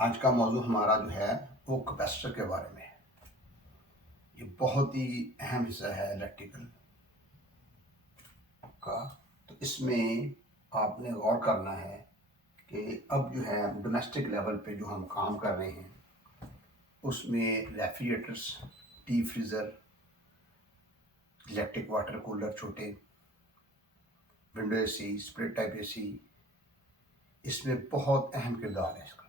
आज का मौजू हमारा जो है वो कैपेसिटर के बारे में है। ये बहुत ही अहम हिस्सा है इलेक्ट्रिकल का। तो इसमें आपने गौर करना है कि अब जो है डोमेस्टिक लेवल पे जो हम काम कर रहे हैं उसमें refrigerators, deep freezer, electric water cooler छोटे, window AC, split type AC, इसमें बहुत अहम किरदार है इसका,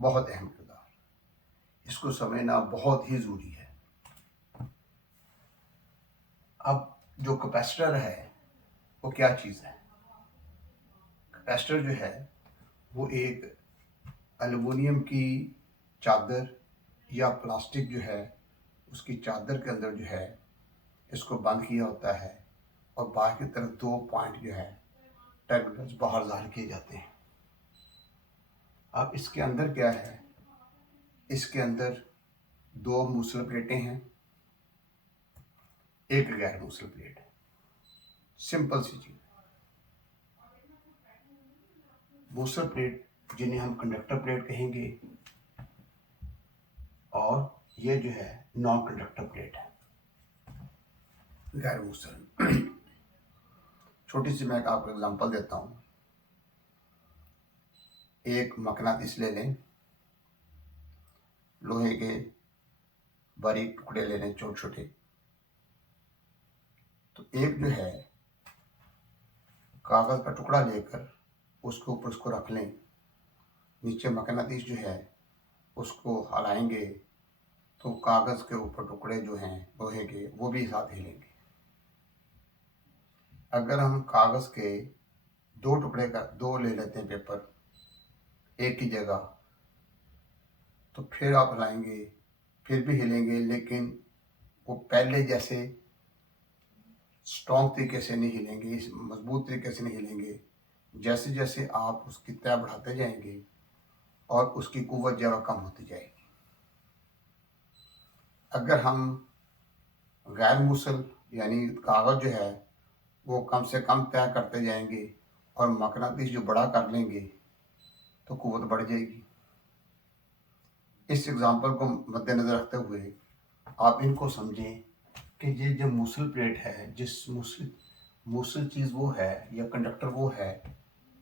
बहुत अहम किरदार। इसको समझना बहुत ही ज़रूरी है। अब जो कैपेसिटर है वो क्या चीज़ है? कैपेसिटर जो है वो एक एल्युमिनियम की चादर या प्लास्टिक जो है उसकी चादर के अंदर जो है इसको बंद किया होता है और बाहर की तरफ दो पॉइंट जो है टर्मिनल्स बाहर ज़ाहिर किए जाते हैं। अब इसके अंदर क्या है? इसके अंदर दो मूसल प्लेटें हैं, एक गैर मूसल प्लेट है। सिंपल सी चीज़। मूसल प्लेट जिन्हें हम कंडक्टर प्लेट कहेंगे और ये जो है नॉन कंडक्टर प्लेट है, गैर मूसल। छोटी सी मैं आपको एग्जांपल देता हूँ। एक मकनातीस ले लें, लोहे के बारीक टुकड़े ले लें छोटे छोटे। तो एक जो है कागज़ का टुकड़ा लेकर उसके ऊपर उसको रख लें, नीचे मकनातीस जो है उसको हलाएंगे तो कागज़ के ऊपर टुकड़े जो हैं लोहे के वो भी साथ हिलेंगे। अगर हम कागज़ के दो टुकड़े का दो ले लेते हैं पेपर एक ही जगह, तो फिर आप हिलाएंगे फिर भी हिलेंगे, लेकिन वो पहले जैसे स्ट्रॉन्ग तरीके से नहीं हिलेंगे, मजबूत तरीके से नहीं हिलेंगे। जैसे जैसे आप उसकी तय बढ़ाते जाएंगे और उसकी कुव्वत जो है कम होती जाएगी। अगर हम गैर मूसल यानी कागज़ जो है वो कम से कम तय करते जाएंगे और मकनातीस जो बड़ा कर लेंगे तो कुव्वत बढ़ जाएगी। इस एग्जांपल को मद्देनज़र रखते हुए आप इनको समझें कि ये जो मूसल प्लेट है, जिस मूसल चीज़ वो है या कंडक्टर वो है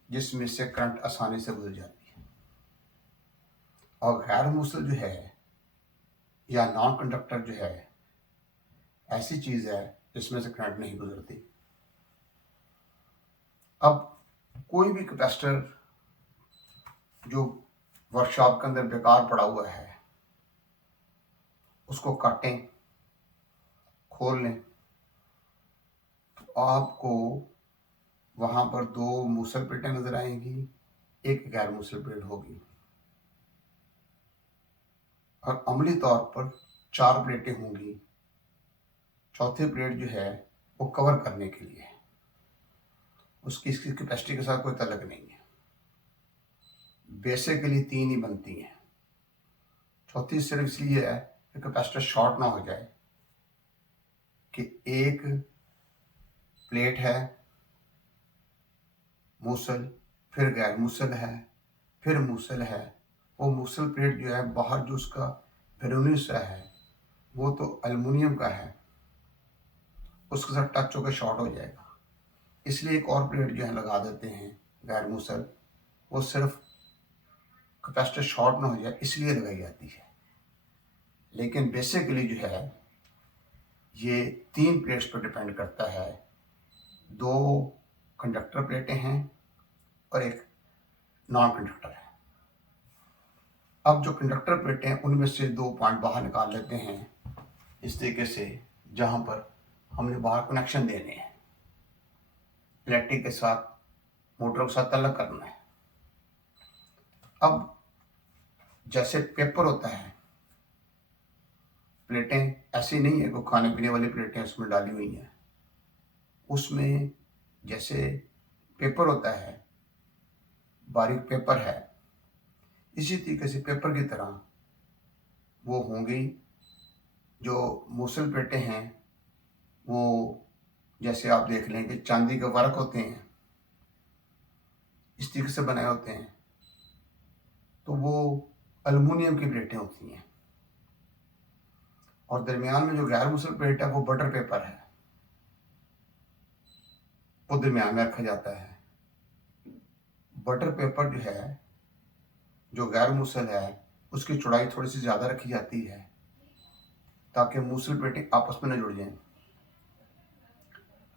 जिसमें से करंट आसानी से गुजर जाती है, और गैर मूसल जो है या नॉन कंडक्टर जो है ऐसी चीज़ है जिसमें से करंट नहीं गुजरती। अब कोई भी कैपेसिटर जो वर्कशॉप के अंदर बेकार पड़ा हुआ है उसको काटें, खोल लें, तो आपको वहाँ पर दो मूसल प्लेटें नज़र आएंगी, एक गैर मूसल प्लेट होगी और अमली तौर पर चार प्लेटें होंगी। चौथी प्लेट जो है वो कवर करने के लिए है, उसकी इसकी कैपेसिटी के साथ कोई तल्लुक नहीं है। बेसिकली तीन ही बनती हैं, चौथी सिर्फ इसलिए है कि कैपेसिटर शॉर्ट ना हो जाए कि एक प्लेट है मूसल, फिर गैर मूसल है, फिर मूसल है। वो मूसल प्लेट जो है बाहर जो उसका बैरूनी हिस्सा है वो तो एल्युमिनियम का है, उसके साथ टच होकर शॉर्ट हो जाएगा। इसलिए एक और प्लेट जो है लगा देते हैं गैर मूसल, वो सिर्फ कैपेसिटर शॉर्ट ना हो जाए इसलिए लगाई जाती है। लेकिन बेसिकली जो है ये तीन प्लेट्स पर डिपेंड करता है। दो कंडक्टर प्लेटें हैं और एक नॉन कंडक्टर है। अब जो कंडक्टर प्लेटें हैं उनमें से दो पॉइंट बाहर निकाल लेते हैं इस तरीके से, जहाँ पर हमने बाहर कनेक्शन देने हैं, इलेक्ट्रिक के साथ मोटर के साथ तल्लक करना है। अब जैसे पेपर होता है, प्लेटें ऐसी नहीं है कि खाने पीने वाली प्लेटें उसमें डाली हुई हैं, उसमें जैसे पेपर होता है, बारीक पेपर है, इसी तरीके से पेपर की तरह वो होंगी। जो मूसल प्लेटें हैं वो जैसे आप देख लें कि चांदी के वर्क होते हैं, इस तरीके से बनाए होते हैं। तो वो एल्युमिनियम की प्लेटें होती हैं, और दरमियान में जो गैर मुसल प्लेट है वो बटर पेपर है, वो दरमियान में रखा जाता है। बटर पेपर जो है, जो गैर मुसल है, उसकी चौड़ाई थोड़ी सी ज़्यादा रखी जाती है ताकि मुसल प्लेटें आपस में न जुड़ जाएं।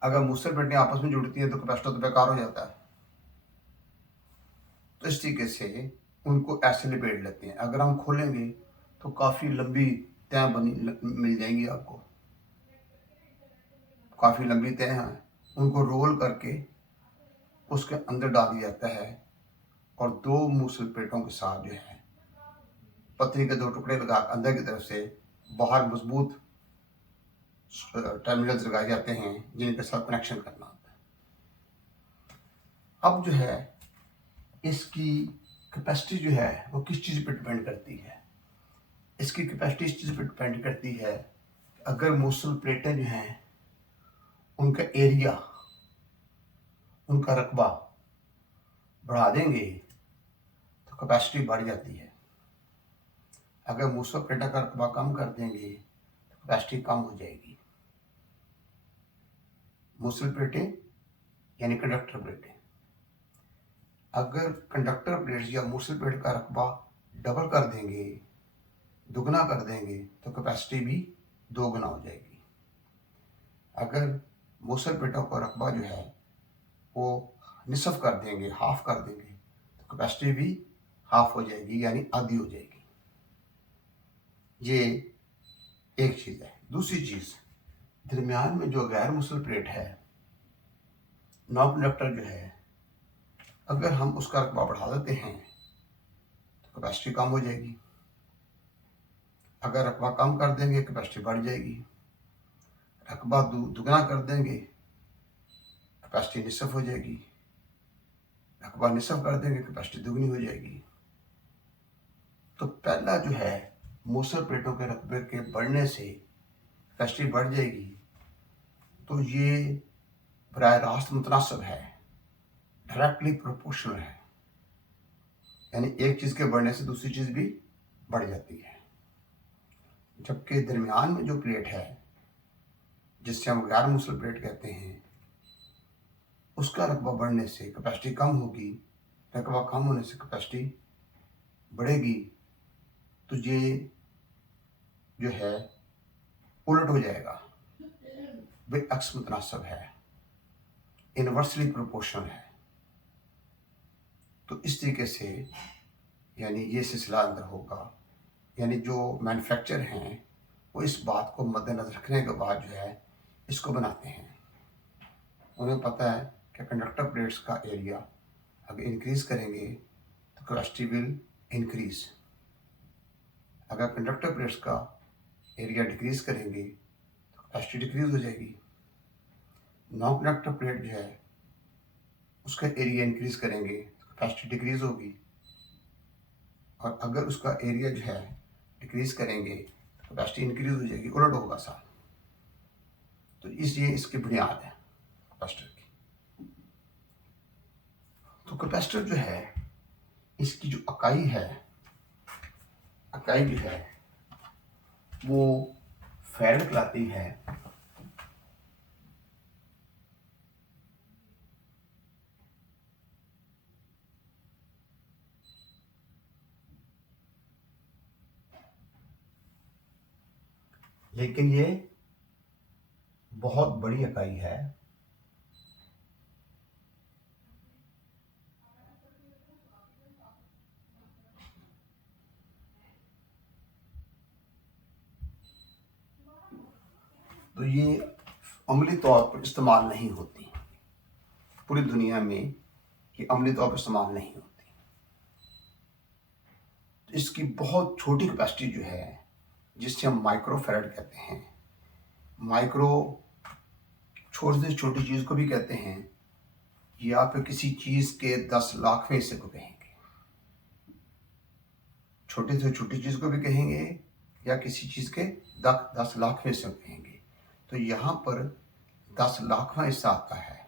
अगर मुसल प्लेटें आपस में जुड़ती हैं तो कैपेसिटर तो बेकार हो जाता है। तो इस तरीके से उनको ऐसे लपेट लेते हैं। अगर हम खोलेंगे तो काफ़ी लंबी तय बनी मिल जाएंगी आपको, काफ़ी लंबी तय हैं। उनको रोल करके उसके अंदर डाल दिया जाता है, और दो मुसल प्लेटों के साथ जो है पतली के दो टुकड़े लगा अंदर की तरफ से बाहर मजबूत टर्मिनल्स लगाए जाते हैं जिनके साथ कनेक्शन करना होता है। अब जो है इसकी कैपेसिटी जो है वो किस चीज़ पर डिपेंड करती है? इसकी कैपेसिटी इस चीज़ पर डिपेंड करती है, अगर मुसल प्लेटें जो हैं उनका एरिया, उनका रकबा बढ़ा देंगे तो कैपेसिटी बढ़ जाती है। अगर मुसल प्लेटों का रकबा कम कर देंगे तो कैपेसिटी कम हो जाएगी। मुसल प्लेटें यानी कंडक्टर प्लेटें, अगर कंडक्टर प्लेट्स या मुसल प्लेट का रकबा डबल कर देंगे, दुगना कर देंगे, तो कैपेसिटी भी दोगुना हो जाएगी। अगर मुसल प्लेटों का रकबा जो है वो निसफ कर देंगे, हाफ कर देंगे, तो कैपेसिटी भी हाफ हो जाएगी यानी आधी हो जाएगी। ये एक चीज़ है। दूसरी चीज़, दरमियान में जो गैर मुसल प्लेट है, नॉन कंडक्टर जो है, अगर हम उसका रकबा बढ़ा देते हैं तो कैपेसिटी कम हो जाएगी। अगर रकबा कम कर देंगे कैपेसिटी बढ़ जाएगी। रकबा दुगना कर देंगे कैपेसिटी निसफ हो जाएगी। रकबा निसफ कर देंगे कैपेसिटी दुगनी हो जाएगी। तो पहला जो है, मुसल प्लेटों के रकबे के बढ़ने से कैपेसिटी बढ़ जाएगी, तो ये बराह रास्त मुतनासिब है, डायरेक्टली प्रोपोर्शनल है, यानी एक चीज़ के बढ़ने से दूसरी चीज़ भी बढ़ जाती है। जबकि दरमियान में जो प्लेट है जिससे हम गैर मुसल प्लेट कहते हैं, उसका रकबा बढ़ने से कैपेसिटी कम होगी, रकबा कम होने से कैपेसिटी बढ़ेगी। तो ये जो है उलट हो जाएगा, बेअक्स मुतनासिब है, इनवर्सली प्रोपोर्शनल है। तो इस तरीके से यानी ये सिलसिला अंदर होगा, यानी जो मैन्युफैक्चर हैं वो इस बात को मद्देनज़र रखने के बाद जो है इसको बनाते हैं। उन्हें पता है कि कंडक्टर प्लेट्स का एरिया अगर इंक्रीज़ करेंगे तो कैपेसिटी विल इंक्रीज़, अगर कंडक्टर प्लेट्स का एरिया डिक्रीज़ करेंगे तो कैपेसिटी डिक्रीज़ हो जाएगी। नॉन कंडक्टर प्लेट जो है उसका एरिया इंक्रीज़ करेंगे तो कैपेसिटी डिक्रीज़ होगी, और अगर उसका एरिया जो है डिक्रीज़ करेंगे तो कैपेसिटी इंक्रीज़ हो जाएगी, उलट होगा साथ। तो इसलिए इसकी बुनियाद है कैपेसिटर की। तो कैपेसिटर जो है इसकी जो इकाई है, इकाई जो है वो फैराड कहलाती है। लेकिन ये बहुत बड़ी इकाई है। तो ये अमली तौर पर इस्तेमाल नहीं होती, पूरी दुनिया में ये अमली तौर पर इस्तेमाल नहीं होती। तो इसकी बहुत छोटी कैपेसिटी जो है जिससे हम माइक्रो फैराड कहते हैं, माइक्रो छोटी से छोटी चीज़ को भी कहते हैं, या फिर किसी चीज़ के 10 लाखवें हिस्से को कहेंगे। छोटी से छोटी चीज़ को भी कहेंगे या किसी चीज़ के 10 लाखवें हिस्से को कहेंगे। तो यहाँ पर 10 लाखवां हिस्सा आता है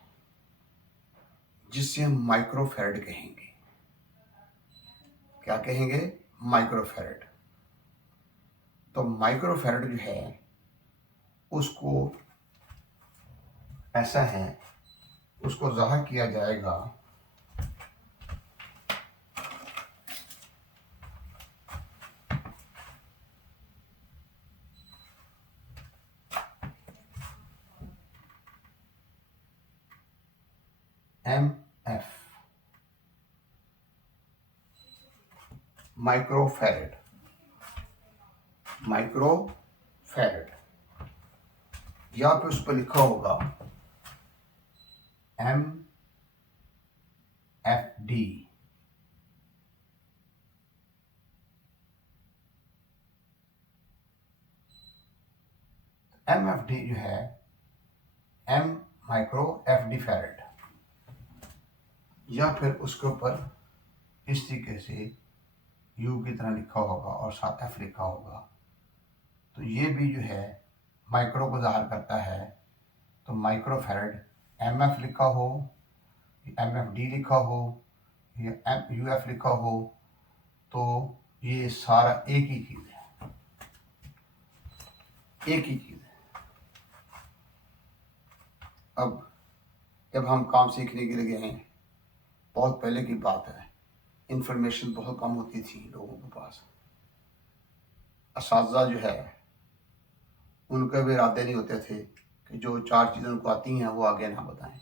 जिससे हम माइक्रो फैराड कहेंगे। क्या कहेंगे, माइक्रोफैरड। तो माइक्रोफैरड जो है उसको ऐसा है, उसको ज़ाहिर किया जाएगा MF, माइक्रोफैरड। माइक्रोफैरड या फिर उस पर लिखा होगा MFD। MFD जो है M माइक्रो FD फैरड, या फिर उसके ऊपर इस तरीके से U की तरह लिखा होगा और साथ F लिखा होगा। तो ये भी जो है माइक्रो को ज़ाहिर करता है। तो माइक्रो फैरड MF लिखा हो, MFD लिखा हो या UF लिखा हो, तो ये सारा एक ही चीज़ है, एक ही चीज़ है। अब जब हम काम सीखने के लिए गए हैं, बहुत पहले की बात है, इंफॉर्मेशन बहुत कम होती थी लोगों के पास। असातिज़ा जो है उनके भी इरादे नहीं होते थे कि जो 4 चीज़ें उनको आती हैं वो आगे ना बताएं।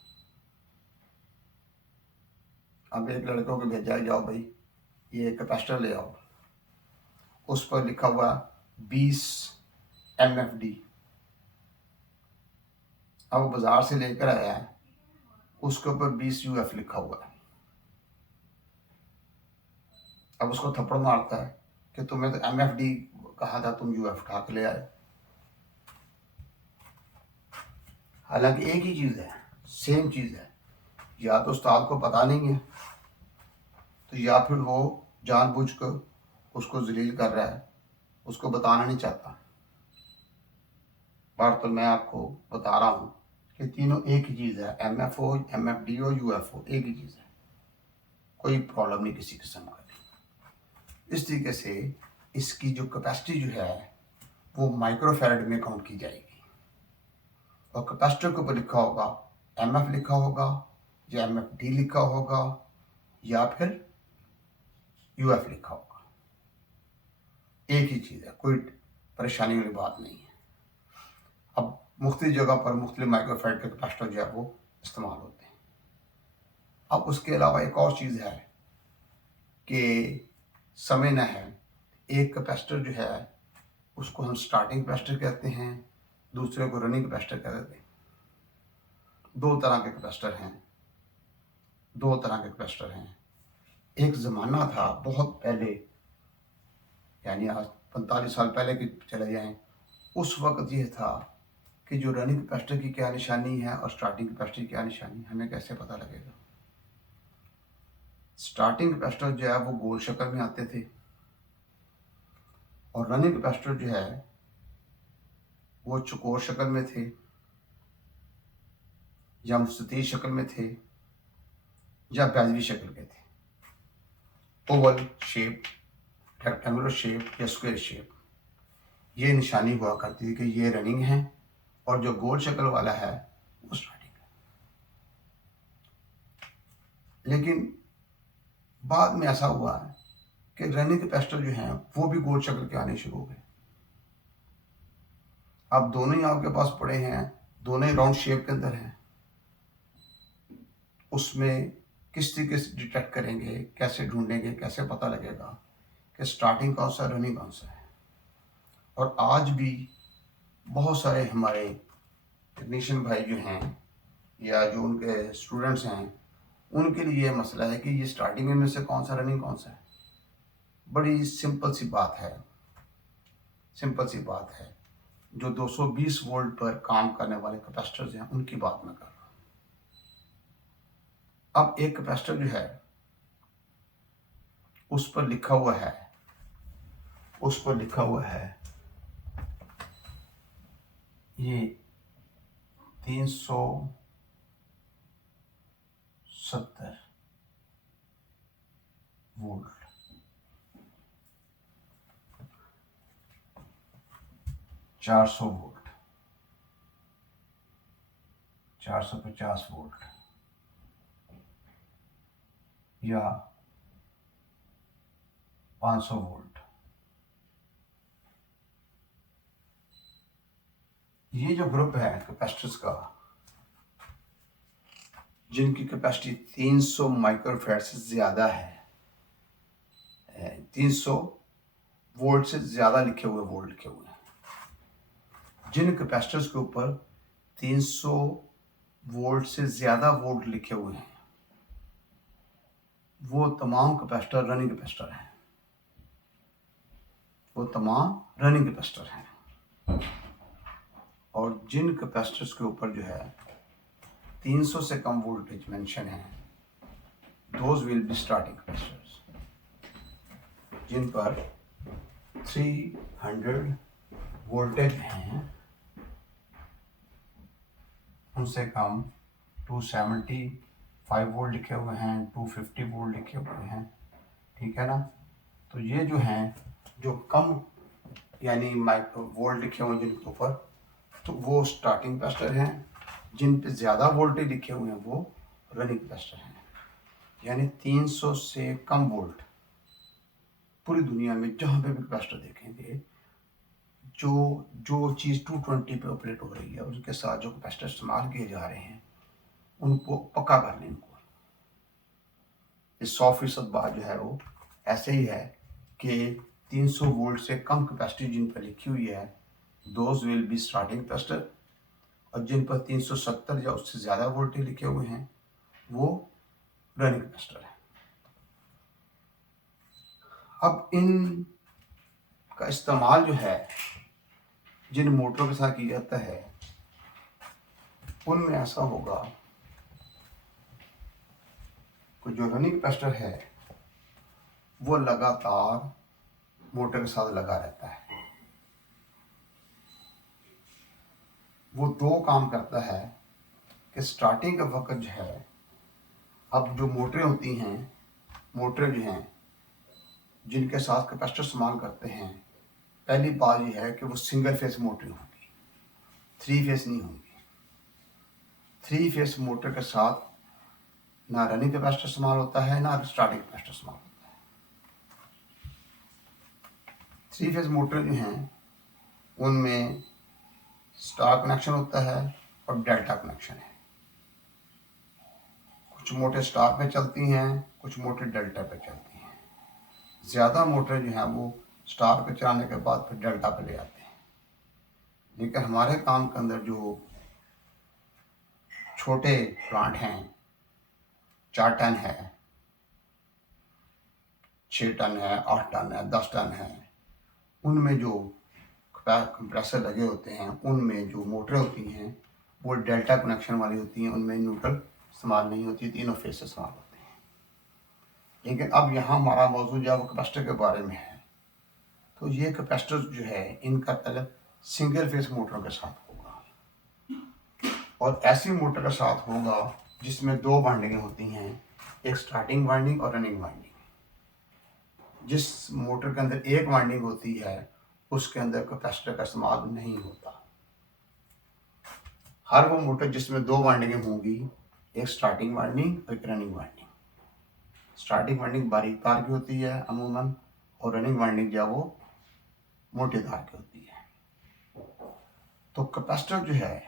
अब एक लड़कों को भेजा, जाओ भाई ये कैपेसिटर ले आओ, उस पर लिखा हुआ 20 MFD। अब वो बाज़ार से लेकर आया है, उसके ऊपर 20 UF लिखा हुआ है। अब उसको थप्पड़ मारता है कि तुम्हें तो MFD कहा था, तुम UF उठा के ले आए। हालांकि एक ही चीज़ है, सेम चीज़ है। या तो उस्ताद को पता नहीं है, तो या फिर वो जानबूझकर उसको जलील कर रहा है, उसको बताना नहीं चाहता। पर तो मैं आपको बता रहा हूँ कि तीनों एक ही चीज़ है, MFO, MFD और UFO एक ही चीज़ है, कोई प्रॉब्लम नहीं किसी किस्म का। इस तरीके से इसकी जो कैपेसिटी जो है वो माइक्रोफैरड में काउंट की जाएगी, और कैपेसिटर के ऊपर लिखा होगा MF लिखा होगा या MFD लिखा होगा या फिर UF लिखा होगा। एक ही चीज़ है, कोई परेशानी वाली बात नहीं है। अब मुख्तलिफ जगह पर मुख्तलिफ माइक्रोफैरड के कैपेसिटर जो है वो इस्तेमाल होते हैं। अब उसके अलावा एक और चीज़ है कि समझना है, एक कैपेसिटर जो है उसको हम स्टार्टिंग कैपेसिटर कहते हैं, दूसरे को रनिंग कैपेसिटर कहते हैं। दो तरह के कैपेसिटर हैं, दो तरह के कैपेसिटर हैं। एक ज़माना था बहुत पहले, यानी आज 45 साल पहले की चले जाएं, उस वक्त ये था कि जो रनिंग कैपेसिटर की क्या निशानी है और स्टार्टिंग कैपेसिटर की क्या निशानी है, हमें कैसे पता लगेगा। स्टार्टिंग कैपेसिटर जो है वो गोल शक्ल में आते थे, और रनिंग कैपेसिटर जो है वो चौकोर शक्ल में थे या मुस्ततील शक्ल में थे या बैजवी शक्ल के थे, ओवल शेप, रेक्टेंगुलर शेप या स्क्वायर शेप। ये निशानी हुआ करती थी कि ये रनिंग है, और जो गोल शक्ल वाला है वो स्टार्टिंग है। लेकिन बाद में ऐसा हुआ है कि रनिंग कैपेसिटर जो हैं वो भी गोल शक्ल के आने शुरू हो गए। अब दोनों ही आपके पास पड़े हैं, दोनों ही राउंड शेप के अंदर हैं। उसमें किस तरीके से डिटेक्ट करेंगे, कैसे ढूंढेंगे, कैसे पता लगेगा कि स्टार्टिंग कौन सा, रनिंग कौन सा है। और आज भी बहुत सारे हमारे टेक्नीशियन भाई जो हैं या जो उनके स्टूडेंट्स हैं, उनके लिए ये मसला है कि ये स्टार्टिंग में से कौन सा, रनिंग कौन सा है। बड़ी सिंपल सी बात है, सिंपल सी बात है। जो 220 वोल्ट पर काम करने वाले कैपेसिटर्स हैं उनकी बात मैं कर रहा हूँ। अब एक कैपेसिटर जो है उस पर लिखा हुआ है, उस पर लिखा हुआ है ये 370 वोल्ट। 400 वोल्ट, 450 वोल्ट या 500 वोल्ट। ये जो ग्रुप है कैपेसिटर्स का, जिनकी कैपेसिटी 300 माइक्रोफैराड से ज़्यादा है, 300 वोल्ट से ज़्यादा लिखे हुए वोल्ट लिखे हुए हैं, जिन कैपेसिटर्स के ऊपर 300 वोल्ट से ज़्यादा वोल्ट लिखे हुए हैं, वो तमाम कैपेसिटर रनिंग कैपेसिटर हैं, वो तमाम रनिंग कैपेसिटर हैं। और जिन कैपेसिटर्स के ऊपर जो है 300 से कम वोल्टेज मेंशन है, those will be starting capacitors. जिन पर 300 वोल्टेज हैं, उनसे कम 275 वोल्ट लिखे हुए हैं, 250 वोल्ट लिखे हुए हैं, ठीक है ना। तो ये जो हैं, जो कम यानी माइक्रो वोल्ट लिखे हुए हैं जिनके ऊपर, तो वो स्टार्टिंग कैपेसिटर हैं। जिन पे ज़्यादा वोल्टेज लिखे हुए हैं वो रनिंग कैपेसिटर हैं। यानी 300 से कम वोल्ट पूरी दुनिया में जहाँ पे भी कैपेसिटर देखेंगे, जो जो चीज़ 220 पे ऑपरेट हो रही है, उसके साथ जो कैपेसिटर इस्तेमाल किए जा रहे हैं, उनको पक्का कर लें। उनको ये 100% बात जो है वो ऐसे ही है कि 300 वोल्ट से कम कैपेसिटी जिन पर लिखी हुई है, those will be starting capacitor. और जिन पर 370 या उससे ज़्यादा वोल्टेज लिखे हुए हैं, वो रनिंग कैपेसिटर है। अब इन का इस्तेमाल जो है जिन मोटरों के साथ किया जाता है, उनमें ऐसा होगा कि जो रनिंग कैपेसिटर है वो लगातार मोटर के साथ लगा रहता है। वो दो काम करता है कि स्टार्टिंग का वक्त जो है, अब जो मोटरें होती हैं, मोटरें जो हैं जिनके साथ कैपेसिटर इस्तेमाल करते हैं, पहली बात यह है कि वो सिंगल फेस मोटर होगी, 3 फेस नहीं होंगी। 3 फेस मोटर के साथ ना रनिंग कैपेसिटर इस्तेमाल होता है, ना स्टार्टिंग कैपेसिटर इस्तेमाल होता है। 3 फेस मोटर जो हैं उनमें स्टार कनेक्शन होता है और डेल्टा कनेक्शन है। कुछ मोटर स्टार पे चलती हैं, कुछ मोटर डेल्टा पे चलती हैं। ज़्यादा मोटर जो हैं वो स्टार पे चलाने के बाद फिर डेल्टा पे ले आते हैं। लेकिन हमारे काम के अंदर जो छोटे प्लांट हैं, 4 टन है, 6 टन है, 8 टन है, 10 टन है, उनमें जो कंप्रेसर लगे होते हैं, उनमें जो मोटरें होती हैं वो डेल्टा कनेक्शन वाली होती हैं। उनमें न्यूट्रल इस्तेमाल नहीं होती, तीनों फेस इस्तेमाल होते हैं। लेकिन अब यहाँ हमारा मौजूद जो है वो कैपेसिटर के बारे में है। तो ये कैपेसिटर जो है, इनका तलब सिंगल फेस मोटरों के साथ होगा, और ऐसी मोटर के साथ होगा जिसमें 2 वाइंडिंगें होती हैं, एक स्टार्टिंग वाइंडिंग और रनिंग वाइंडिंग। जिस मोटर के अंदर एक वाइंडिंग होती है, उसके अंदर कैपेसिटर का इस्तेमाल नहीं होता। हर वो मोटर जिसमें 2 वाइंडिंगें होंगी, एक स्टार्टिंग वाइंडिंग और एक रनिंग वाइंडिंग। स्टार्टिंग वाइंडिंग बारीक तार की होती है अमूमन, और रनिंग वाइंडिंग जो है वो मोटे तार की होती है। तो कैपेसिटर जो है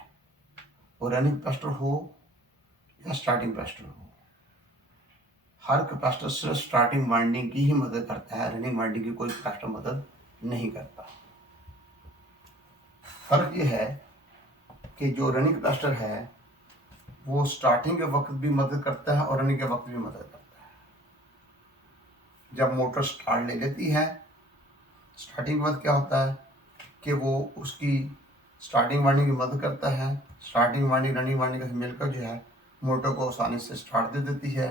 वो रनिंग कैपेसिटर हो या स्टार्टिंग कैपेसिटर हो, हर कैपेसिटर सिर्फ स्टार्टिंग वाइंडिंग की ही मदद करता है, रनिंग वाइंडिंग की कोई कैपेसिटर मदद नहीं करता। फर्क ये है कि जो रनिंग कैपेसिटर है वो स्टार्टिंग के वक्त भी मदद करता है और रनिंग के वक्त भी मदद करता है। जब मोटर स्टार्ट ले लेती है, स्टार्टिंग वक्त क्या होता है कि वो उसकी स्टार्टिंग वाइंडिंग की मदद करता है। स्टार्टिंग वाइंडिंग रनिंग वाइंडिंग से मिलकर जो है मोटर को आसानी से स्टार्ट दे देती है,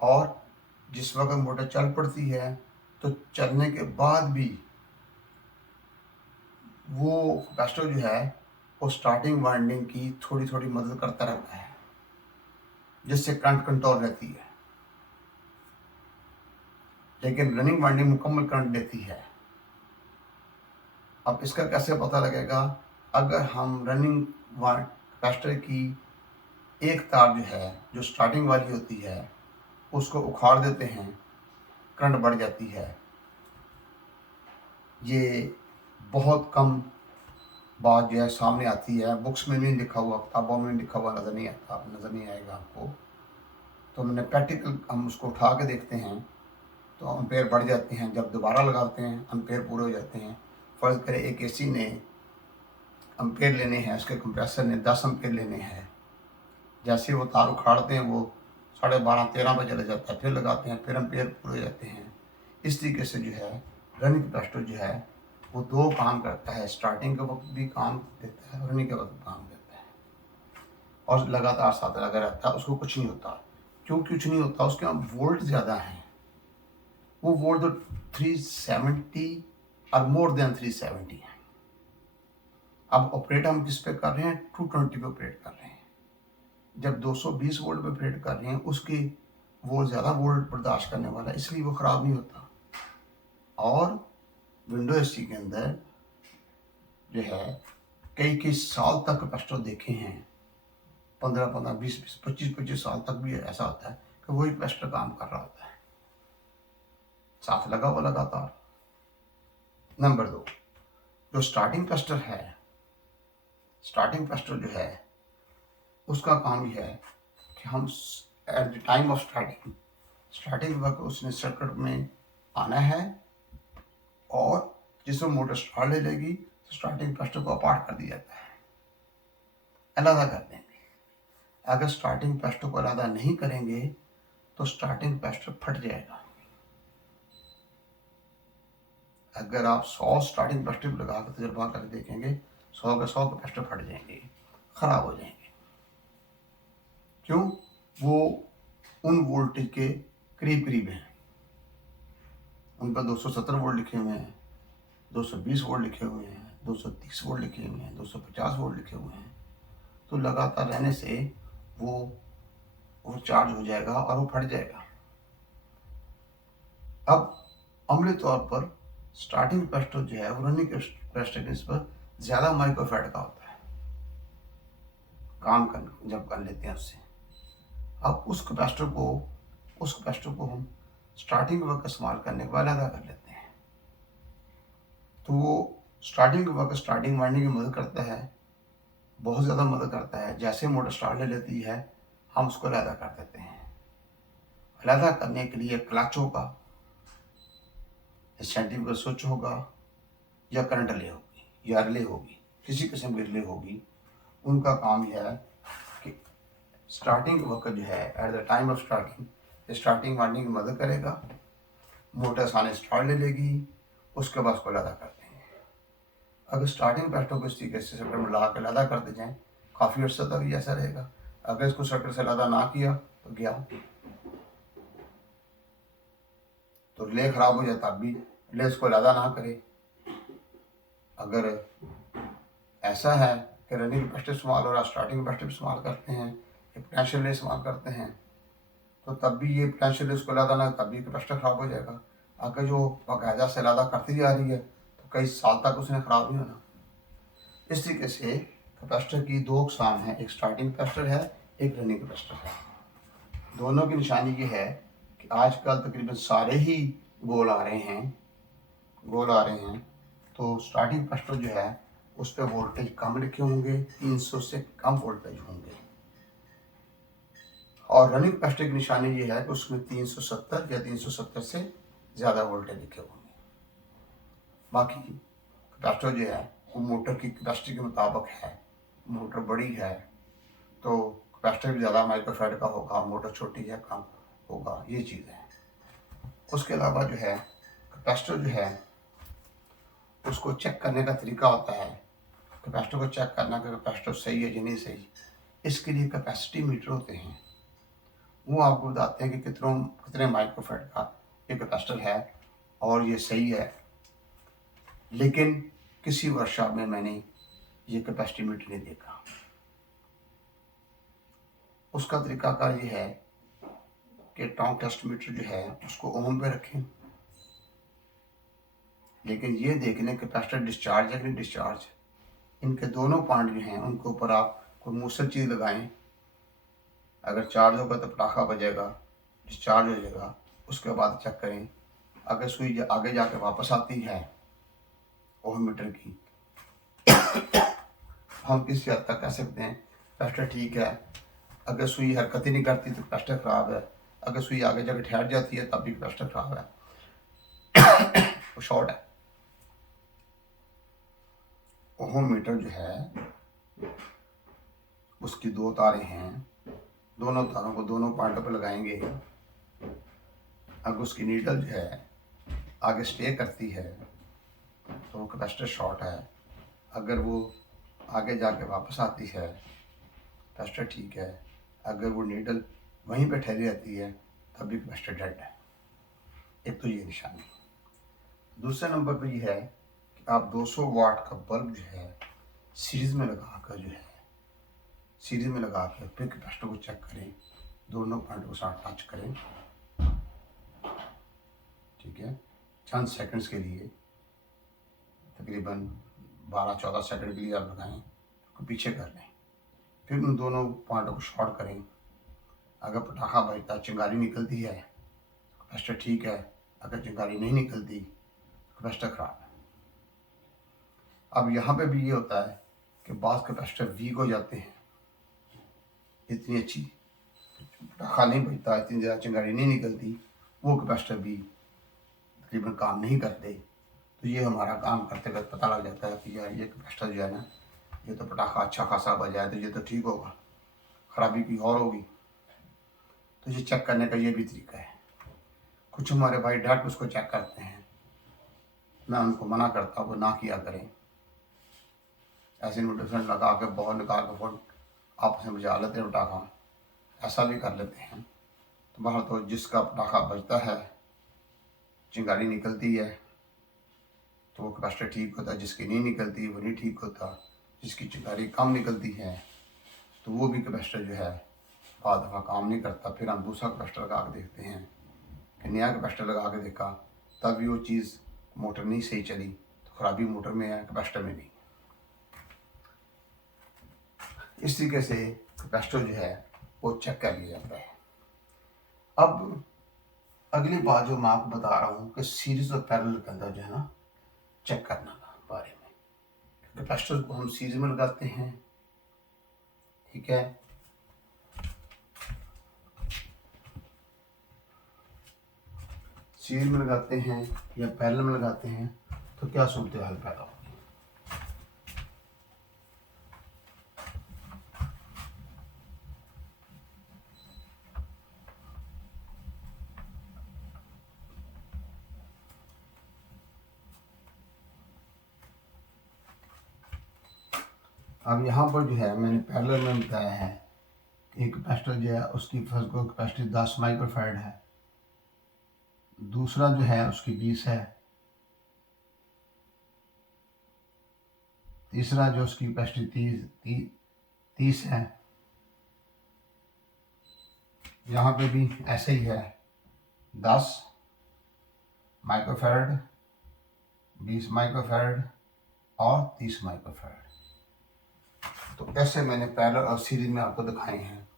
और जिस वक्त मोटर चल पड़ती है तो चलने के बाद भी वो कैपेसिटर जो है वो स्टार्टिंग वाइंडिंग की थोड़ी थोड़ी मदद करता रहता है, जिससे करंट कंट्रोल रहती है। लेकिन रनिंग वाइंडिंग मुकम्मल करंट देती है। अब इसका कैसे पता लगेगा? अगर हम रनिंग कैपेसिटर की एक तार जो है, जो स्टार्टिंग वाली होती है, उसको उखाड़ देते हैं, करंट बढ़ जाती है। ये बहुत कम बात जो है सामने आती है, बुक्स में नहीं लिखा हुआ, किताबों में लिखा हुआ नज़र नहीं आएगा आपको। तो हमने प्रैक्टिकल हम उसको उठा के देखते हैं तो अम्पेयर बढ़ जाते हैं। जब दोबारा लगाते हैं अम्पेयर पूरे हो जाते हैं। फ़र्ज़ करें एक एसी ने अम्पेयर लेने हैं, उसके कंप्रेसर ने 10 अम्पेयर लेने हैं। जैसे वो तार उखाड़ते हैं वो 12:30-13 पे चले जाता है, फिर लगाते हैं, फिर अम्पेयर पूरे हो जाते हैं। इस तरीके से जो है रनिंग कैपेसिटर जो है वो 2 काम करता है, स्टार्टिंग के वक्त भी काम देता है, रनिंग के वक्त काम देता है और लगातार साथ लगा रहता है, उसको कुछ नहीं होता। क्यों कुछ नहीं होता? उसके यहाँ वोल्ट ज़्यादा हैं। वो वोल्ट तो 370 और मोर देन 370 है। अब ऑपरेट हम किस पे कर रहे हैं? 220 पे ऑपरेट कर रहे हैं। जब 220 वोल्ट पे ऑपरेट कर रहे हैं उसकी वो ज़्यादा वोल्ट बर्दाश्त करने वाला है, इसलिए वो ख़राब नहीं होता। और विंडो एसी के अंदर जो है कई कई साल तक कैपेसिटर देखे हैं, 15-15, 20-20, 25-25 साल तक भी ऐसा होता है कि वही कैपेसिटर काम कर रहा होता है, साथ लगा हुआ लगातार। नंबर 2, जो स्टार्टिंग कैपेसिटर है, स्टार्टिंग कैपेसिटर जो है उसका काम यह है कि हम at the time of starting वक्त उसने सर्किट में आना है और जिसमें मोटर स्टार्ट ले लेगी तो स्टार्टिंग कैपेसिटर को अपार्ट कर दिया जाता है, अलग कर देंगे। अगर स्टार्टिंग कैपेसिटर को अलग नहीं करेंगे तो स्टार्टिंग कैपेसिटर फट जाएगा। अगर आप 100 स्टार्टिंग कैपेसिटर लगा कर तजुर्बा करके देखेंगे, 100 के 100 कैपेसिटर फट जाएंगे, खराब हो जाएंगे। क्यों? वो उन वोल्टेज के करीब करीब हैं, उन पर 270 वोल्ट लिखे हुए हैं, 220 वोल्ट लिखे हुए हैं, 230 वोल्ट लिखे हुए हैं, 250 वोल्ट लिखे हुए हैं। तो लगातार रहने से वो चार्ज हो जाएगा और वो फट जाएगा। अब अमली तौर पर स्टार्टिंग कैपेसिटर जो है वो रनिंग कैपेसिटर के पर ज़्यादा माइक्रोफैराड का होता है, काम कर जब कर लेते हैं उससे। अब उस कैपेसिटर को हम स्टार्टिंग वक्त इस्तेमाल करने के बाद अलग कर लेते हैं। तो वो स्टार्टिंग वक्त स्टार्टिंग वाइंडिंग की मदद करता है, बहुत ज़्यादा मदद करता है। जैसे मोटर स्टार्ट ले लेती है हम उसको अलहदा कर देते हैं। अलहदा करने के लिए क्लच होगा, सेंट्रीफ्यूगल स्विच होगा, या करंट रिले होगी, या रिले होगी, किसी किस्म की रिले होगी। उनका काम यह है कि स्टार्टिंग वक्त जो है at the time of starting winding की मदद करेगा, मोटर आसानी स्टार्ट ले लेगी, उसके बाद उसको अलहदा कर देंगे। अगर स्टार्टिंग कैपेसिटर को इस तरीके से सर्किट में लगा कर अलहदा कर दे जाए, काफ़ी अर्से तक ही ऐसा रहेगा। अगर इसको सर्किट से अलहदा ना किया तो गया, तो रिले ख़राब हो जाए तब भी रिले इसको अलहदा ना करे। अगर ऐसा है कि रनिंग कैपेसिटर इस्तेमाल हो रहा है, स्टार्टिंग कैपेसिटर इस्तेमाल करते हैं, पोटेंशियल रिले इस्तेमाल करते हैं, तो तब भी ये पोटेंशियल इसको अलहदा ना, तब भी कैपेसिटर ख़राब हो जाएगा। अगर जो बाकायदा से अलहदा करती जा रही है तो कई साल तक उसने ख़राब नहीं होना। इस तरीके से कैपेसिटर की 2 अक़साम हैं, एक स्टार्टिंग कैपेसिटर है, एक रनिंग कैपेसिटर है। दोनों की निशानी ये है कि आजकल तकरीबन सारे ही गोल आ रहे हैं, तो स्टार्टिंग कैपेसिटर जो है उस पर वोल्टेज कम लिखे होंगे, 300 से कम वोल्टेज होंगे, और रनिंग कैपेसिटर की निशानी ये है कि उसमें 370 या 370 से ज़्यादा वोल्टेज लिखे होंगे। बाकी कैपेसिटर जो है वो मोटर की कैपेसिटी के मुताबिक है। मोटर बड़ी है तो कैपेसिटर भी ज़्यादा माइक्रोफैराड का होगा, मोटर छोटी है कम होगा, ये चीज़ है। उसके अलावा जो है कैपेसिटर जो है उसको चेक करने का तरीका होता है। कैपेसिटर को चेक करना कि कैपेसिटर सही है या नहीं सही, इसके लिए कैपेसिटी मीटर होते हैं। वो आपको बताते हैं कि कितने माइक्रोफैराड का ये कैपेसिटर है और ये सही है। लेकिन किसी वर्कशॉप में मैंने ये कैपेसिटी मीटर नहीं देखा। उसका तरीकाकार ये है कि टॉन्ग टेस्ट मीटर जो है उसको ओम पे रखें, लेकिन ये देख लें कैपेसिटर डिस्चार्ज है कि नहीं डिस्चार्ज। इनके दोनों पॉइंट जो हैं उनके ऊपर आप कोई मूसल चीज़ लगाएं, अगर चार्ज होगा तो पटाखा बजेगा, डिस्चार्ज हो जाएगा। उसके बाद चेक करें, अगर सुई आगे जाके वापस आती है ओहममीटर की, हम किसी हद तक कह सकते हैं कैपेसिटर ठीक है। अगर सुई हरकत ही नहीं करती तो कैपेसिटर ख़राब है। अगर सुई आगे जाकर ठहर जाती है तब भी कैपेसिटर ख़राब है, वो शॉर्ट है। ओहममीटर जो है उसकी दो तारें हैं, दोनों तारों को दोनों पॉइंटों पर लगाएंगे। अगर उसकी नीडल जो है आगे स्टे करती है तो वो कैपेसिटर शॉर्ट है। अगर वो आगे जाके वापस आती है कैपेसिटर ठीक है। अगर वो नीडल वहीं पे ठहरी रहती है तब भी कैपेसिटर डेड है। एक तो ये निशानी। दूसरे नंबर पर यह है कि आप 200 वाट का बल्ब जो है सीरीज में लगा कर जो है सीरीज में लगा कर फिर कैपेसिटर को चेक करें, दोनों पॉइंट को साथ टच करें, ठीक है। चंद सेकंड्स के लिए, तकरीबन 12-14 सेकंड के लिए आप लगाएं, तो पीछे कर लें, फिर उन दोनों पॉइंटों को शॉर्ट करें। अगर पटाखा बजता चिंगारी निकलती है कैपेसिटर ठीक है, अगर चिंगारी नहीं निकलती कैपेसिटर खराब है। अब यहाँ पे भी ये होता है कि बाज़ कैपेसिटर वीक हो जाते हैं, इतनी अच्छी पटाखा नहीं बजता, इतनी ज़्यादा चिंगारी नहीं निकलती, वो कैपेसिटर भी तकरीबन काम नहीं करते। तो ये हमारा काम करते वक्त पता लग जाता है कि यार ये कैपेसिटर जो है ना, ये तो पटाखा अच्छा खासा बजा है तो ये तो ठीक होगा, ख़राबी की और होगी। तो ये चेक करने का ये भी तरीका है। कुछ हमारे भाई डायरेक्ट उसको चेक करते हैं, मैं उनको मना करता हूँ वो ना किया करें। ऐसे नोटिफिकेशन लगा के बहुत निकाल के फोन आपस में बजा लेते हैं पटाखा, ऐसा भी कर लेते हैं। तो बाहर तो जिसका पटाखा बजता है चिंगारी निकलती है तो वो कैपेसिटर ठीक होता है, जिसकी नहीं निकलती वो नहीं ठीक होता। जिसकी चिंगारी कम निकलती है तो वो भी कैपेसिटर जो है बाद दफ़ा काम नहीं करता। फिर हम दूसरा कैपेसिटर लगा के देखते हैं कि नया कैपेसिटर लगा के देखा तब भी वो चीज़ मोटर नहीं सही चली, तो ख़राबी मोटर में है कैपेसिटर में नहीं। इस तरीके से कैपेसिटर जो है वो चेक कर लिया जाता है। अब अगली बात जो मैं आपको बता रहा हूँ कि सीरीज और पैरेलल के अंदर जो है ना चेक करना का बारे में। कैपेसिटर को हम सीरीज में लगाते हैं, ठीक है। सीरीज में लगाते हैं या पैरेलल में लगाते हैं तो क्या सूरत हाल पैदा होगी। अब यहाँ पर जो है मैंने पैरेलल में बताया है कि एक कैपेसिटर जो है उसकी फर्स्ट को कैपेसिटी 10 माइक्रोफैराड है, दूसरा जो है उसकी 20 है, तीसरा जो उसकी कैपेसिटी 30 है। यहाँ पे भी ऐसे ही है, 10 माइक्रोफैराड, 20 माइक्रोफैराड और 30 माइक्रोफैराड। तो ऐसे मैंने पैरेलल और सीरीज में आपको दिखाए हैं।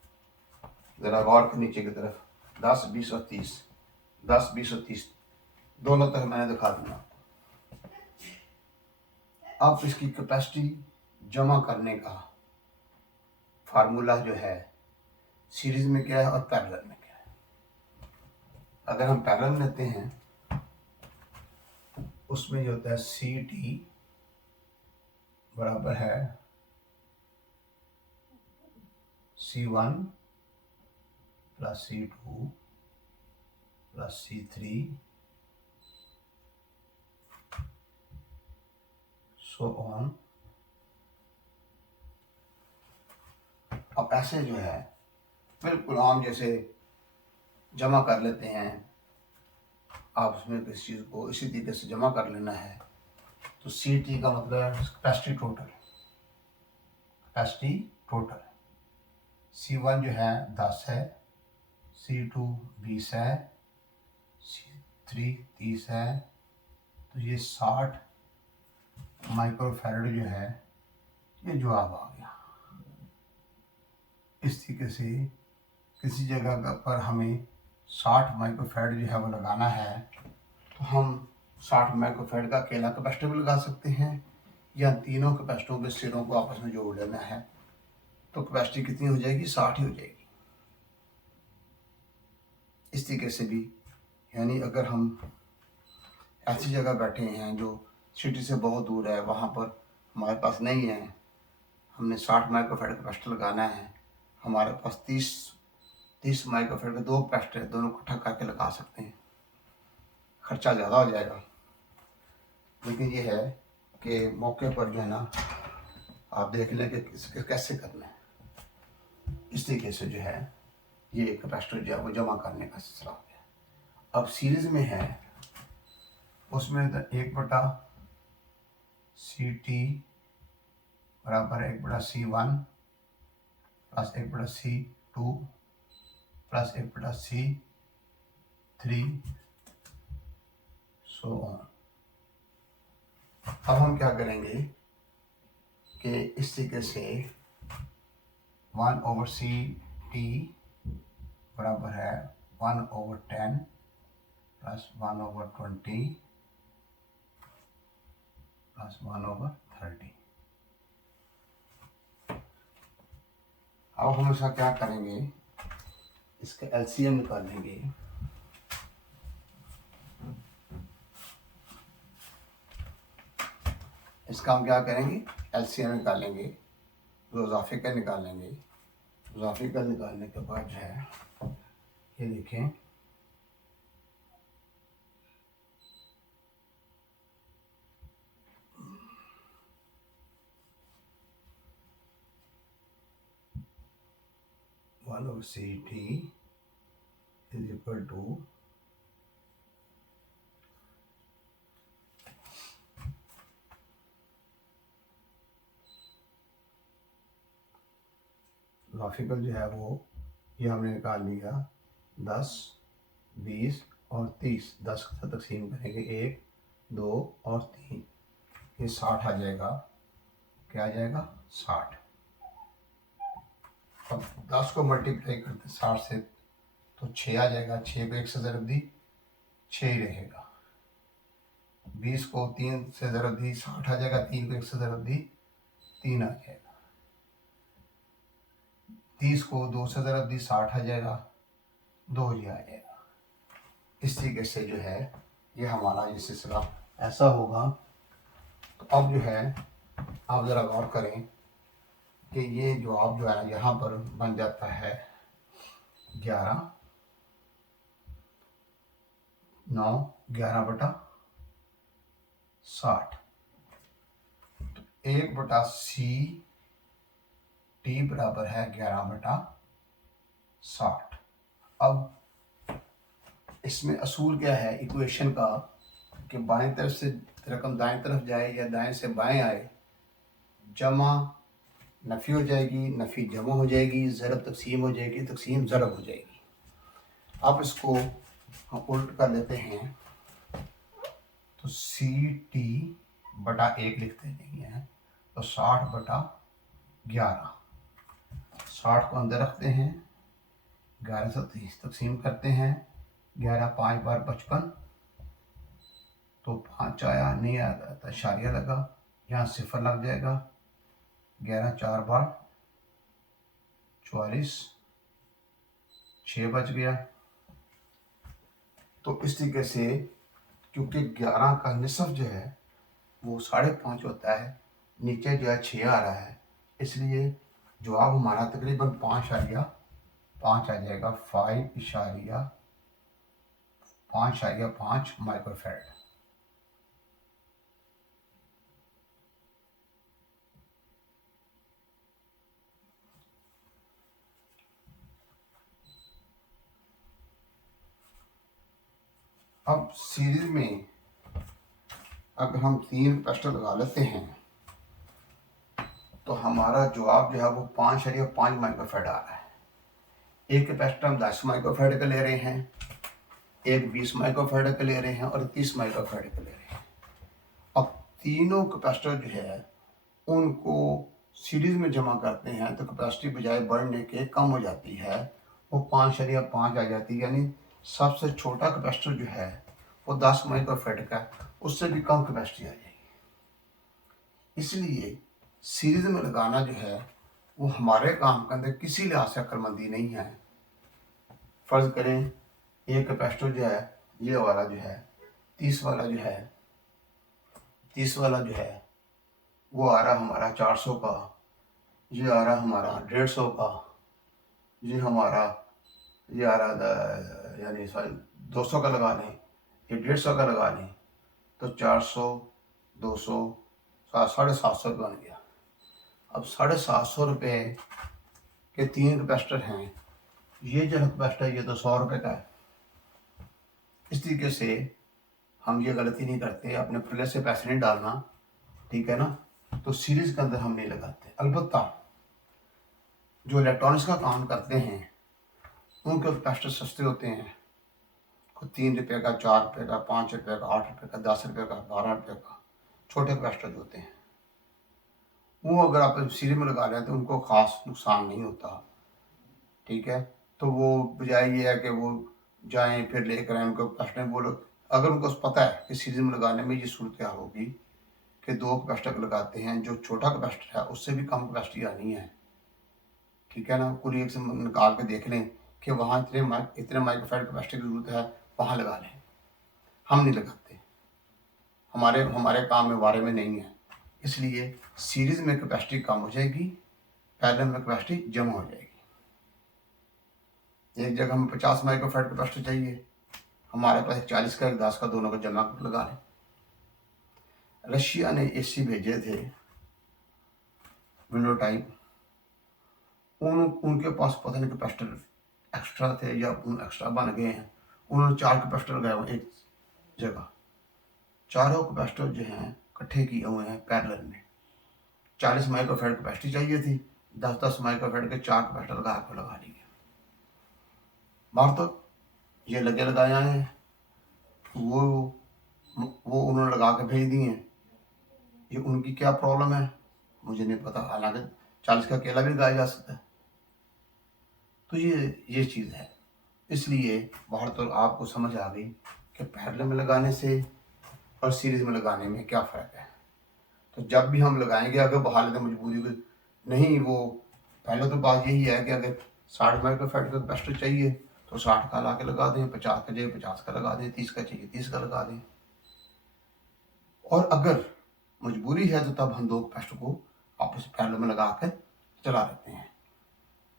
ज़रा गौर के नीचे की तरफ 10, 20 और 30, 10, 20 और 30 दोनों तरफ मैंने दिखा दिया। अब इसकी कैपेसिटी जमा करने का फार्मूला जो है सीरीज में क्या है और पैरेलल में क्या है। अगर हम पैरेलल लेते हैं उसमें जो होता है CT बराबर है C1 plus C2 plus C3 so on. अब ऐसे जो है बिल्कुल आम जैसे जमा कर लेते हैं, आप उसमें किसी चीज़ को इसी तरीके से जमा कर लेना है। तो CT का मतलब है capacity total, capacity total. C1 जो है 10 है, C2 20 है, C3 30 है, तो तो ये 60 माइक्रोफैरड जो है ये जवाब आ गया। इस तरीके से किसी जगह पर हमें 60 माइक्रोफैरड जो है वो लगाना है, तो हम 60 माइक्रोफैरड का अकेला कैपेसिटर भी लगा सकते हैं, या तीनों कैपेसिटरों के सिरों को आपस में जोड़ लेना है, तो कैपेसिटी कितनी हो जाएगी, 60 ही हो जाएगी। इस तरीके से भी, यानी अगर हम ऐसी जगह बैठे हैं जो सिटी से बहुत दूर है, वहाँ पर हमारे पास नहीं है, हमने 60 माइक्रोफैरड कैपेसिटर लगाना है, हमारे पास 30 माइक्रोफैरड के 2 कैपेसिटर दोनों इकट्ठा करके लगा सकते हैं। खर्चा ज़्यादा हो जाएगा, लेकिन ये है कि मौके पर जो है ना आप देख लें कि कैसे करना है। इस तरीके से जो है ये कैपेसिटर जो है वो जमा करने का सिलसिला हो गया। अब सीरीज में है, उसमें 1/CT बराबर 1/C1 plus 1/C2 plus 1/C3 so on. अब हम क्या करेंगे कि इस तरीके से 1/CT बराबर है 1/10 प्लस 1/20 प्लस 1/30। अब हम इसका क्या करेंगे, इसका एलसीएम निकालेंगे। इसका हम क्या करेंगे, एलसीएम निकालेंगे, तो इजाफिकल निकालेंगे। इजाफिकल निकालने के बाद जो है ये देखें, CT is equal to graphical जो है वो ये हमने निकाल लिया 10, 20 और 30। 10 से तकसीम करेंगे 1, 2 और 3, ये 60 आ जाएगा। क्या आ जाएगा, 60। अब 10 को मल्टीप्लाई करते 60 से तो 6 आ जाएगा। 6 को 1 से ज़रब दी 6 ही रहेगा। 20 को 3 से ज़रब दी 60 आ जाएगा। 3 को 1 से ज़रब दी 3 आ जाएगा। 30 को 2 से ज़रब दी 60 आ जाएगा, 2 ही आ जाएगा। इस तरीके से जो है ये हमारा ये सिलसिला ऐसा होगा। तो अब जो है आप ज़रा गौर करें कि ये जवाब जो है यहाँ पर बन जाता है 11, 9, 11/60। 1/CT बराबर है 11/60। अब इसमें असूल क्या है इक्वेशन का, कि बाएं तरफ से रकम दाएं तरफ जाए या दाएं से बाएं आए, जमा नफ़ी हो जाएगी, नफ़ी जमा हो जाएगी, ज़रब तकसीम हो जाएगी, तकसीम ज़रब हो जाएगी। अब इसको हम उल्ट कर लेते हैं, तो CT/1 लिखते नहीं हैं, तो 60/11। 60 को अंदर रखते हैं, 11 से 30 तकसीम करते हैं, 11 5 बार 55, तो 5 आया, नहीं आया तो इशारिया लगा, यहाँ 0 लग जाएगा। 11 4 बार 44, 6 बच गया। तो इस तरीके से, क्योंकि 11 का निसफ जो है वो 5.5 होता है, नीचे जो है 6 आ रहा है, इसलिए जवाब हमारा तकरीबन 5.5 आ जाएगा। 5.5 माइक्रोफैरड। अब सीरीज में अगर हम 3 कैपेसिटर लगा लेते हैं तो हमारा जवाब जो है वो 5.5 माइक्रोफैरड आ रहा है। एक कैपेसिटर हम 10 माइक्रोफैरड का ले रहे हैं, एक 20 माइक्रोफैरड का ले रहे हैं और 30 माइक्रोफैरड का ले रहे हैं। तीनों कैपेसिटर जो है उनको सीरीज में जमा करते हैं तो कैपेसिटी बजाय बढ़ने के कम हो जाती है, वो 5.5 आ जाती है। यानी सबसे छोटा कैपेसिटर जो है वो 10 माइक्रोफेड का, उससे भी कम कैपेसिटी आ जाएगी। इसलिए सीरीज में लगाना जो है वो हमारे काम के अंदर किसी लिहाज से अक्लमंदी नहीं है। फर्ज करें एक कैपेसिटर जो है, ये वाला जो है 30 वाला जो है, 30 वाला जो है वो आ रहा हमारा 400 का, ये आ रहा हमारा 150 का, ये हमारा ये आ रहा यानी 200 का लगा लें, ये 150 का लगा लें, तो 400 200 750 बन गया। अब 750 रुपये के 3 कैपेसिटर हैं। ये जो कैपेसिटर ये तो 100 रुपये का है। इस तरीके से हम ये गलती नहीं करते, अपने पल्ले से पैसे नहीं डालना, ठीक है ना। तो सीरीज के अंदर हम नहीं लगाते। अलबत्ता जो इलेक्ट्रॉनिक्स का काम करते हैं उनके कैपेसिटर सस्ते होते हैं, कोई 3 रुपये का, 4 रुपये का, 5 रुपये का, 8 रुपये का, 10 रुपये का, 12 रुपये का, छोटे कैपेसिटर जो होते हैं वो अगर आप सीरीज में लगा लें तो उनको ख़ास नुकसान नहीं होता, ठीक है। तो वो बजाय ये है कि वो जाएं फिर लेकर आए उनको कैपेसिटर, बोलो अगर उनको पता है कि सीरीज में लगाने में ये सूरत हाल होगी कि 2 कैपेसिटर लगाते हैं, जो छोटा कैपेसिटर है उससे भी कम कैपेसिटी आनी है, ठीक है ना। कुल एक से निकाल के देख लें कि वहाँ इतने माइक्रोफेड कैपेसिटी की ज़रूरत है, वहाँ लगा लें। हम नहीं लगाते, हमारे हमारे काम में बारे में नहीं है। इसलिए सीरीज में कैपेसिटी कम हो जाएगी, पैरेलल में कैपेसिटी जमा हो जाएगी। एक जगह हमें 50 माइक्रोफेड कैपेसिटी चाहिए, हमारे पास 40 का 10 का दोनों को जमा कर लगा लें। रशिया ने एसी भेजे थे विंडो टाइप, उनके पास पता नहीं कैपेसिटर एक्स्ट्रा थे या एक्स्ट्रा बन गए हैं। उन्होंने 4 कैपेसिटर लगाए एक जगह, चारों कैपेसिटर जो हैं इकट्ठे किए हुए हैं पैरेलल में। 40 माइक्रोफेड कैपेसिटी चाहिए थी, 10-10 माइक्रोफेड के 4 कैपेसिटर लगा लिए। बाहर तो ये लगे लगाए आए हैं, वो उन्होंने लगा के भेज दिए। ये उनकी क्या प्रॉब्लम है मुझे नहीं पता, हालांकि 40 का अकेला भी लगाया जा सकता है। तो ये चीज़ है। इसलिए बाहर तो आपको समझ आ गई कि पैरेलल में लगाने से और सीरीज में लगाने में क्या फ़र्क है। तो जब भी हम लगाएंगे, अगर बहाल मजबूरी को नहीं, वो पहले तो बात यही है कि अगर 60 माइक्रोफेड का कैपेसिटर चाहिए तो 60 का ला के लगा दें, 50 का चाहिए 50 का लगा दें, 30 का चाहिए 30 का लगा दें। और अगर मजबूरी है तो तब हम 2 कैपेसिटर को आपस में पैरेलल में लगा कर चला लेते हैं।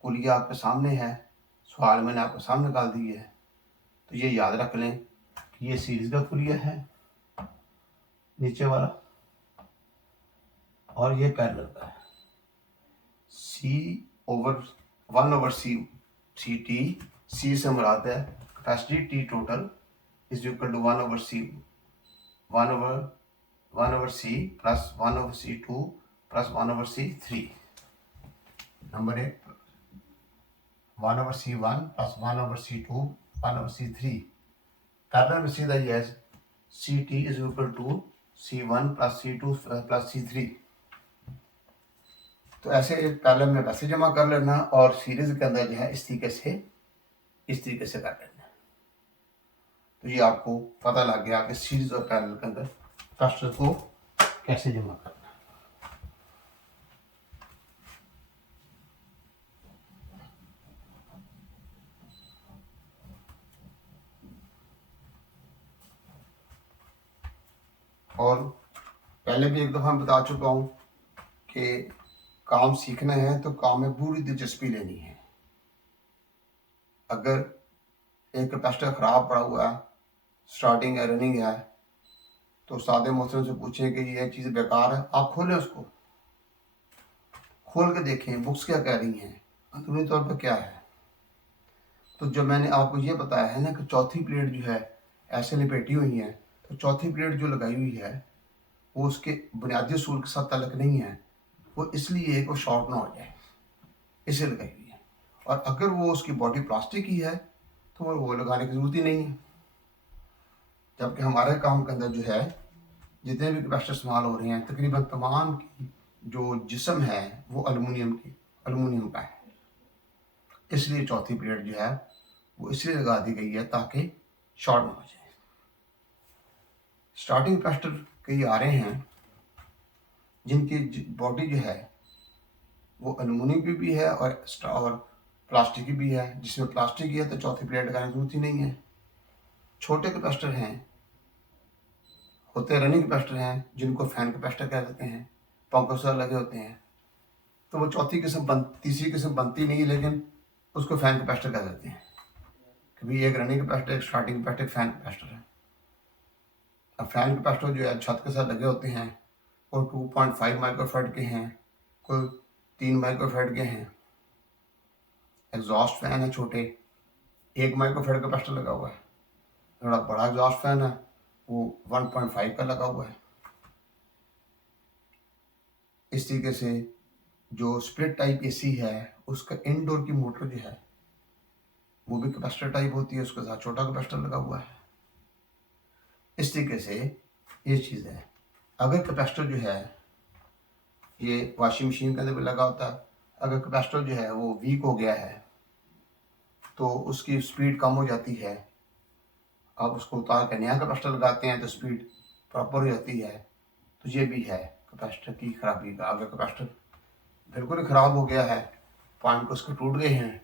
कुलिया आपके सामने है, सवाल मैंने आपके सामने निकाल दी है। तो ये याद रख लें कि ये सीरीज का कुलिया है नीचे वाला, और ये पैरेलल का है। C से मुराद है capacity, T total is equal to 1/C plus 1/C2 plus 1/C3। Number 1 1/C1 plus 1/C2 1/C3। Parallel में सीधा ये है CT is equal to C1 plus C2 plus C3। तो ऐसे पैरेलल में वैसे जमा कर लेना और सीरीज के अंदर जो है इस तरीके से कर लेना। तो ये आपको पता लग गया कि सीरीज और पैरेलल के अंदर कैपेसिटर को कैसे जमा करना। और पहले भी एक दफ़ा मैं बता चुका हूँ कि काम सीखना है तो काम में पूरी दिलचस्पी लेनी है। अगर एक कैपेसिटर ख़राब पड़ा हुआ है, स्टार्टिंग है, रनिंग है, तो सादे मोहतरम से पूछें कि ये चीज़ बेकार है, आप खोलें, उसको खोल के देखें बुक्स क्या कह रही हैं, अंदरूनी तौर पर क्या है। तो जो मैंने आपको ये बताया है ना कि चौथी प्लेट जो है ऐसे लिपेटी हुई है, तो चौथी प्लेट जो लगाई हुई है वो उसके बुनियादी असूल के साथ तल्लक नहीं है, वो इसलिए कि वो शॉर्ट ना हो जाए, इसे लगाई हुई है। और अगर वो उसकी बॉडी प्लास्टिक की है तो वो लगाने की ज़रूरत ही नहीं है। जबकि हमारे काम के अंदर जो है जितने भी कैपेसिटर इस्तेमाल हो रहे हैं तकरीबन तमाम की जो जिस्म है वो अल्युमिनियम का है। इसलिए चौथी प्लेट जो है वो इसलिए लगा दी गई है ताकि शॉर्ट ना हो जाए। स्टार्टिंग कैपेसिटर कई आ रहे हैं जिनकी बॉडी जो है वो एल्युमिनियम की भी है और प्लास्टिक की भी है। जिसमें प्लास्टिक की है तो चौथी प्लेट लगाने की जरूरत ही नहीं है। छोटे कैपेसिटर हैं, होते रनिंग कैपेसिटर हैं जिनको फैन कैपेसिटर कह देते हैं, पंखों से लगे होते हैं, तो वो तीसरी किस्म बनती नहीं, लेकिन उसको फैन कैपेसिटर कह देते हैं। कभी एक रनिंग कैपेसिटर, एक स्टार्टिंग कैपेसिटर, एक फैन कैपेसिटर है। अब फैन कैपेसिटर जो है छत के साथ लगे होते हैं और 2.5 माइक्रोफैराड के हैं, कोई 3 माइक्रोफैराड के हैं। एग्जॉस्ट फैन है छोटे, 1 माइक्रोफैराड कैपेसिटर लगा हुआ है। थोड़ा बड़ा एग्जॉस्ट फैन है वो 1.5 का लगा हुआ है। इस तरीके से जो स्प्लिट टाइप एसी है उसका इनडोर की मोटर जो है वो भी कैपेसिटर टाइप होती है, उसके साथ छोटा कैपेसिटर लगा हुआ है। इस तरीके से ये चीज़ है। अगर कैपेसिटर जो है ये वॉशिंग मशीन के अंदर भी लगा होता है, अगर कैपेसिटर जो है वो वीक हो गया है तो उसकी स्पीड कम हो जाती है। आप उसको उतार कर नया कैपेसिटर लगाते हैं तो स्पीड प्रॉपर हो जाती है। तो ये भी है कैपेसिटर की खराबी का। अगर कैपेसिटर बिल्कुल ही ख़राब हो गया है, पॉइंट उसके टूट गए हैं,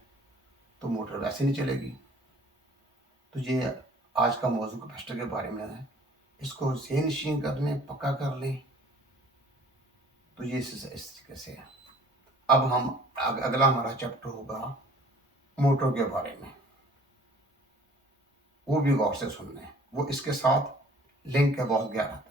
तो मोटर वैसे नहीं चलेगी। तो ये आज का मौजू कैपेसिटर के बारे में है। इसको ज़हन नशीन कर लें, पक्का कर लें, तो ये इस तरीके से है। अब हम अगला हमारा चैप्टर होगा मोटर के बारे में, वो भी गौर से सुनना है, वो इसके साथ लिंक है बहुत गहरा।